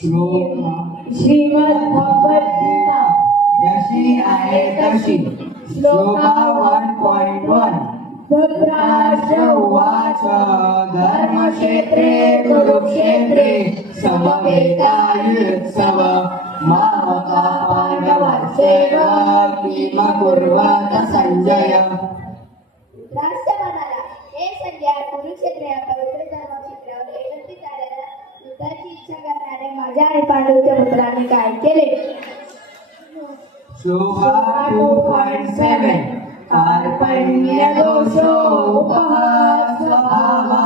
श्रीमद् भगवद्गीता जशी आहे तशी. श्लोका 1.1. धृतराष्ट्र उवाच धर्मक्षेत्रे कुरुक्षेत्रे समवेतायुत्सव मामका पांडवास्यैव किमकुर्वत संजय. राष्ट्रपदाला हे सध्या कुरुक्षेत्र या पवित्र धर्मक्षेत्रावर एकत्रित आलेल्या युद्धाची इच्छा करणारे माझ्या आणि पांडवच्या पुत्रांनी काय केले? श्लोका 2.7. कार्पण्य दोषोपहार स्वभावा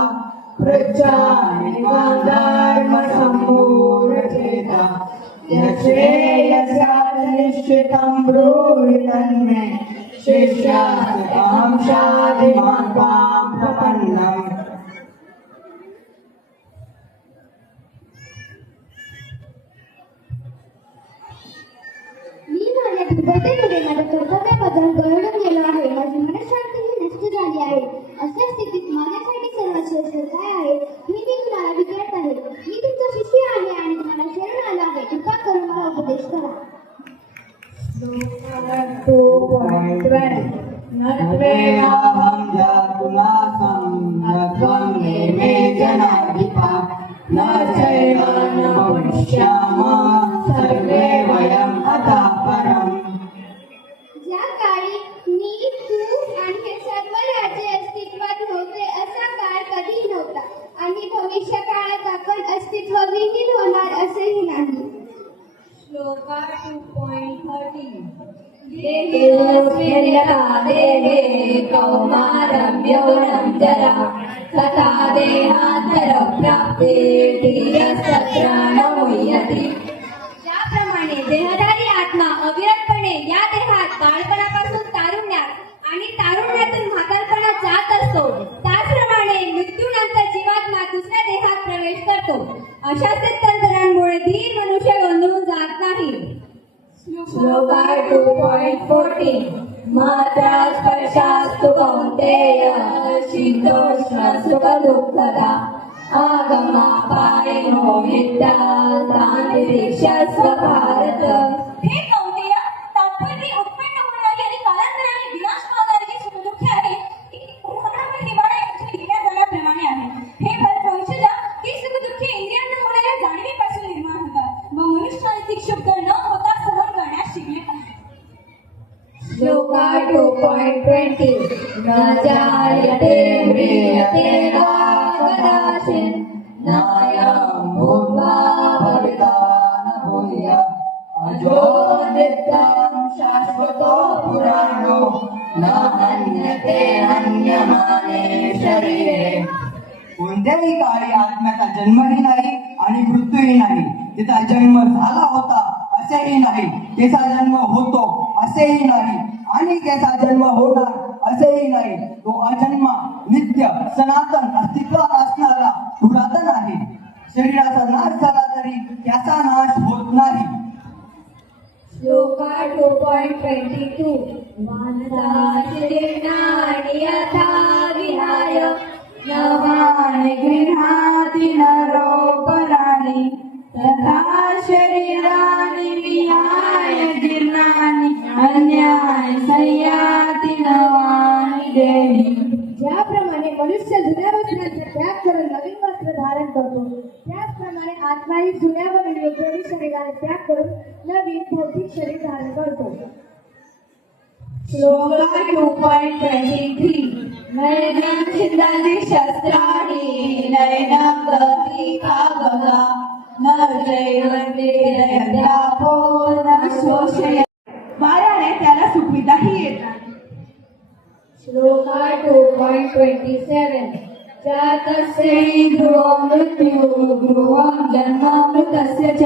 प्रचारिवाधर्म सम्पूर्णचेता यश्रेयस्यात् निश्चितं ब्रूहि तन्मे शिष्यास्तेऽहं शाधिमां प्रपन्नम्. मी माझ्या दुर्बलतेमुळे माझ्या कर्तव्याबद्दल गळून गेलो आहे. माझी मनःशांती ही नष्ट झाली आहे. अशा स्थितीत माझ्यासाठी सर्वात श्रेष्ठ काय आहे हे मी तुम्हाला विचारत आहे. मी तुमचा शिष्य आहे आणि तुम्हाला शरण आलो आहे. कृपा करून मला उपदेश करा. 2.12 नत्वेनाहं जातुनासं न त्वं मे जनाधिपा न चैव न भविष्यामः सर्वे वयं अतः परम्. ज्या काळी मी तू आणि हे सर्व राज्य अस्तित्वात नव्हते असा काळ कधी नव्हता आणि भविष्य काळात आपण अस्तित्वविहीन होणार असेही नाही. श्लोका 2.13 देहे कौमारं यौवनं जरा तथा देहान्तरप्राप्ते धीरस्तत्र न मुह्यति. ज्याप्रमाणे देहधारी आत्मा अविरतपणे या देहात बाळपणापासून तारुण्यात आणि तारुण्यातून म्हातारपणात जात असतो त्याचप्रमाणे मृत्यूनंतर जीवात्मा दुसऱ्या देहात प्रवेश करतो. अशा स्थित्यंतरांमुळे धीर मनुष्य गोंधळून जात नाही. श्लोका 2.14 मात्रा स्पर्शास्तु कौन्तेय शीतोष्ण सुखदुःखदा आगमापायिनो विद्यादानिरीक्षस्व भारत. हे कौंतेय, तात्पर्य उत्पन्न होणारी आणि कालांतराने विनाश पावणारी जी सुखदुःखे आहेत ती उन्हाळा हिवाळा यांच्या हिरव्या जलाप्रमाणे आहेत. हे फरक वंशजा ती सुखदुःखे इंद्रियांना होणाऱ्या जाणीवेपासून निर्माण होतात व मनुष्याने ती क्षुब्ध न होता सहन करण्यास शिकले पाहिजे. श्लोका 2.20 न जायते म्रियते वा कदाचित् नायं भूत्वा भविता न भूयात् अजो नित्यं शाश्वतो पुराणो न हन्यते हन्यमाने शरीरे. कोणत्याही काळी आत्म्याचा जन्मही नाही आणि मृत्यूही नाही. तिचा जन्म झाला होता असेही नाही, त्याचा जन्म होतो असेही नाही आणि त्याचा जन्म होणार असेही नाही. तो अजन्मा नित्य सनातन अस्तित्वात असणारा पुरातन आहे. शरीराचा नाश झाला तरी त्याचा नाश होत नाही. श्लोका 2.22 वानराशिर्णानि यथा विहाय नवानि गृह्णाति नरोपराणि तथा शरीराणि विहाय जीर्णानि अन्यानि संयाति नवानि देहि. ज्याप्रमाणे मनुष्य जुन्या वस्त्रांचा त्याग करून नवीन वस्त्र धारण करतो त्याचप्रमाणे आत्माही जुन्या व निरुपयोगी शरीराचा त्याग करून नवीन भौतिक शरीर धारण करतो. श्लोका 2.23 नैनं छिन्दन्ति शस्त्राणि नैनं दहति कागदा न जैवन्ति दयापो न शोषयति. वाऱ्याने त्याला सुखविताही येत नाही. श्लोका 2.27 जातस्य ध्रुवो मृत्युः ध्रुवं जन्मामृतस्य च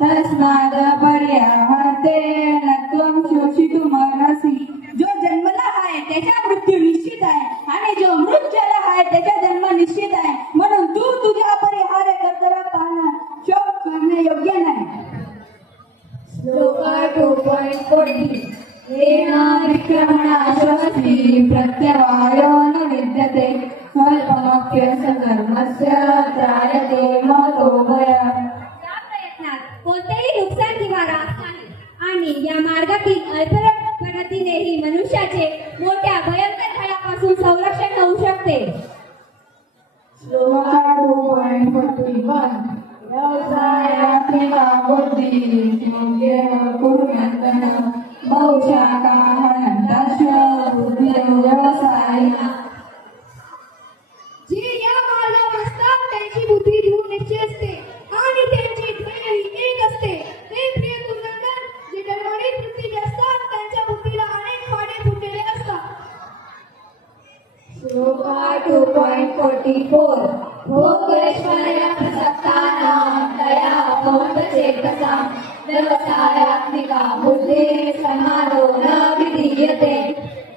तस्माद् पर्याहते न त्वं शोषितुमर्हसि. जो जन्मला आहे त्याचा मृत्यू निश्चित आहे आणि जो मृत झाला आहे त्याचा जन्म निश्चित आहे. म्हणून तू तुझ्या परिहार कर्तव्यापासून शोक करणे योग्य नाही. श्लोका 2.40 येना विक्रमणाशस्ति प्रत्यवायो न विद्यते स्वल्पमप्यस्य कर्मस्य त्रायते महतो भयात्. त्या प्रयत्नात या मार्गातील अल्पपणतीनेही मनुष्याचे मोठ्या भयंकर भयापासून संरक्षण होऊ शकते. श्लोका 2.41 व्यवसायात्मिका बुद्धी योग्य कुर्वन्तः बहुशाखाहनन्ताश्च बुद्धियो व्यवसायिनः. जे या मार्गावर असतात त्यांची बुद्धी दृढ निश्चय असते आणि त्यांची ध्येय एक असते. हे प्रिय कुलनंदन, जे डळमळीत वृत्तीचे असतात त्यांच्या बुद्धीला अनेक फाडे फुटलेले असतात. श्लोका 2.44 भोगेश्वर्य प्रसक्तानां दया कौन्तचेतसा व्यवसायात्मिका बुद्धिः समानो न विधीयते.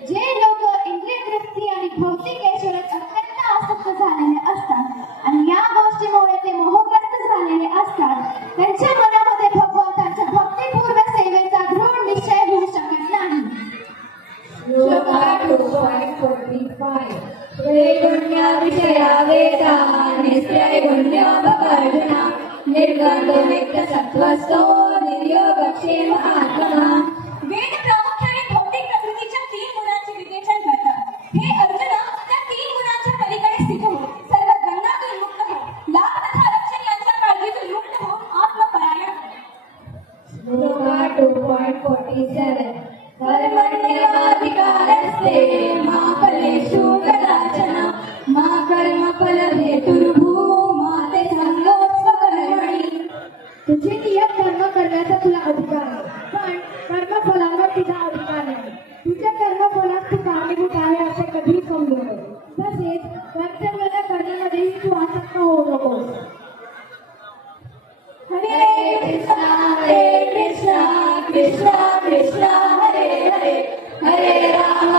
जे लोक इंद्रिय वृत्ती आणि भौतिक ऐश्वर्यात अत्यंत आसक्त झालेले असतात आणि या गोष्टीमुळे ते मोहग्रस्त झालेले असतात, त्यांच्या मनामध्ये भगवंताच्या भक्तिपूर्ण सेवेचा दृढ निश्चय होऊ शकत नाही. श्लोका 2.45 त्रैगुण्य विषया वेदा निस्त्रैगुण्योपकर्षणा निर्गुणोक्त सत्त्वस्थो निर्योगक्षेम आत्मा. वेद प्रामुख्याने भौतिक प्रकृतीच्या 3 गुणांचे विवेचन करतात. हे अर्जुना, त्या 3 गुणांच्या पलीकडे स्थित हो, सर्व गंगातून मुक्त हो, लाभ तथा रक्षण यांच्या काळजीतून मुक्त हो, आत्मपरायण हो. श्लोका 2.47 कर्मण्येवाधिकारस्ते मा फलेषु कदाचन मा कर्मफलहेतुर्भूः मा ते संगोऽस्त्वकर्मणि. तुझे नियम कर्म करण्याचा तुला अधिकार आहे, पण कर्मफलावर तुझा अधिकार नाही. तुझ्या कर्मफलात तू कारणीभूत आहे असे कधीही समजू नये. तसेच कर्तव्याला करण्यामध्येही तू आसक्त होऊ नकोस. हरे कृष्णा कृष्णा कृष्णा हरे हरे हरे राम